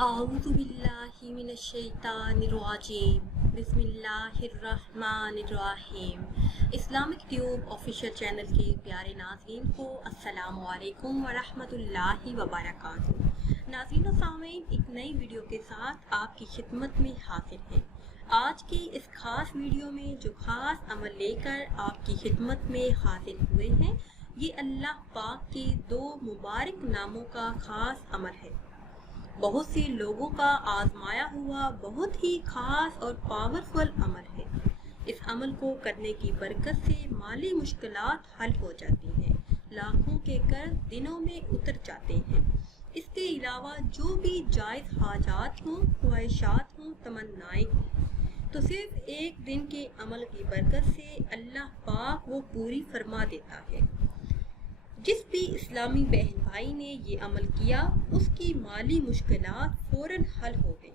अऊज़ु बिल्लाहि मिनश्शैतानिर्रजीम बिस्मिल्लाहिर्रहमानिर्रहीम। Islamic tube official channel के प्यारे नाज़रीन को अस्सलामु अलैकुम वरहमतुल्लाहि वबरकातुहू। नाज़रीन व सामीन, एक नई वीडियो के साथ आपकी खिदमत में हाजिर हैं। आज की इस खास वीडियो में जो खास अमल लेकर आपकी खिदमत में हाजिर हुए हैं, ये अल्लाह पाक के दो मुबारक नामों का खास अमल है। बहुत से लोगों का आजमाया हुआ बहुत ही खास और पावरफुल अमल है। इस अमल को करने की बरकत से माली मुश्किलात हल हो जाती हैं, लाखों के कर्ज दिनों में उतर जाते हैं। इसके अलावा जो भी जायज़ हाजात हों, ख्वाहिशात हों, तमन्नाएं हों, तो सिर्फ एक दिन के अमल की बरकत से अल्लाह पाक वो पूरी फरमा देता है। जिस भी इस्लामी बहन भाई ने ये अमल किया, उसकी माली मुश्किलात फौरन हल हो गई।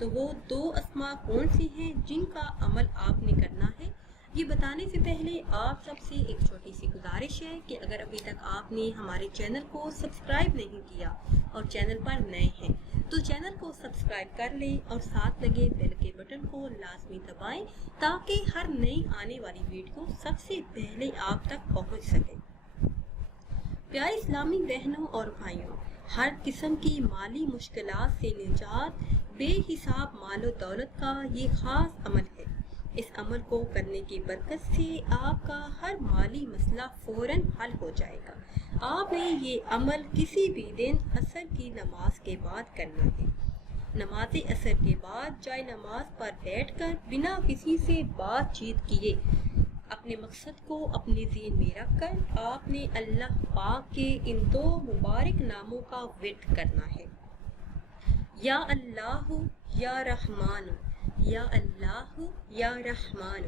तो वो दो अस्मा कौन सी हैं जिनका अमल आपने करना है, ये बताने से पहले आप सबसे एक छोटी सी गुजारिश है कि अगर अभी तक आपने हमारे चैनल को सब्सक्राइब नहीं किया और चैनल पर नए हैं तो चैनल को सब्सक्राइब कर लें और साथ लगे बेल के बटन को लाजमी दबाएं ताकि हर नई आने वाली वीडियो सबसे पहले आप तक पहुंच सके। प्यारे इस्लामी बहनों और भाइयों, हर किस्म की माली मुश्किलात से निजात, बेहिसाब मालो दौलत का ये खास अमल है। इस अमल को करने की बरकत से आपका हर माली मसला फौरन हल हो जाएगा। आपने ये अमल किसी भी दिन असर की नमाज के बाद करना है। नमाज असर के बाद जाए नमाज पर बैठकर बिना किसी से बातचीत किए अपने मकसद को अपने ज़हन में रखकर आपने अल्लाह पाक के इन दो मुबारक नामों का विर्द करना है। या अल्लाह या रहमान, या अल्लाह या रहमान।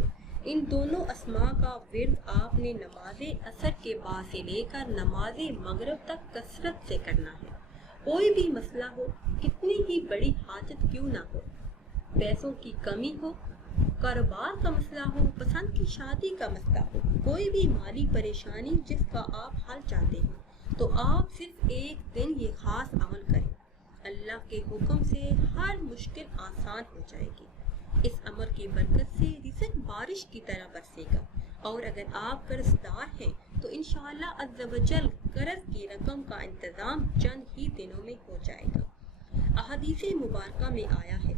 इन दोनों अस्मा का विर्द आपने नमाज असर के बाद से लेकर नमाज मगरिब तक कसरत से करना है। कोई भी मसला हो, कितनी ही बड़ी हाजत क्यों ना हो, पैसों की कमी हो, कारोबार का मसला हो, पसंद की शादी का मसला हो, कोई भी माली परेशानी जिसका आप हल चाहते हैं, तो आप सिर्फ एक दिन ये खास अमल करें। अल्लाह के हुक्म से हर मुश्किल आसान हो जाएगी। इस अमल की बरकत से रिज़्क़ बारिश की तरह बरसेगा और अगर आप कर्जदार हैं तो इंशाअल्लाह अज़्ज़ व जल कर्ज की रकम का इंतज़ाम चंद ही दिनों में हो जाएगा। अहदीस मुबारका में आया है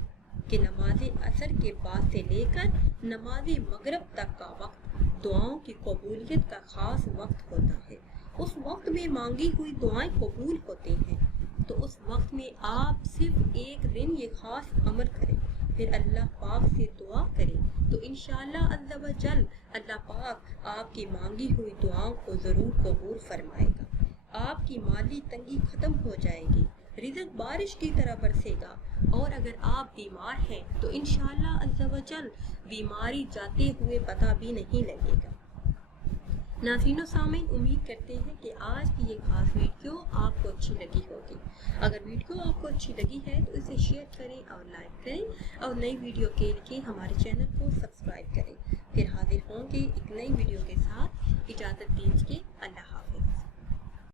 कि नमाज असर के बाद से लेकर नमाज मगरिब तक का वक्त दुआओं की कबूलियत का खास वक्त होता है। उस वक्त में मांगी हुई दुआएं कबूल होती हैं। तो उस वक्त में आप सिर्फ एक दिन ये खास अमल करें, फिर अल्लाह पाक से दुआ करें तो इंशाअल्लाह अज़्ज़ व जल अल्लाह पाक आपकी मांगी हुई दुआओं को ज़रूर कबूल फरमाएगा। आपकी माली तंगी ख़त्म हो जाएगी, रिज़्क़ बारिश की तरह बरसेगा और अगर आप बीमार हैं तो इंशाअल्लाह अज़्ज़ व जल बीमारी जाते हुए पता भी नहीं लगेगा। नाज़रीन व सामीन, उम्मीद करते हैं कि आज की ये खास वीडियो आपको अच्छी लगी होगी। अगर वीडियो आपको अच्छी लगी है तो इसे शेयर करें और लाइक करें और नई वीडियो के लिए हमारे चैनल को सब्सक्राइब करें। फिर हाजिर होंगे एक नई वीडियो के साथ। इजाज़त दीजिए। अल्लाह।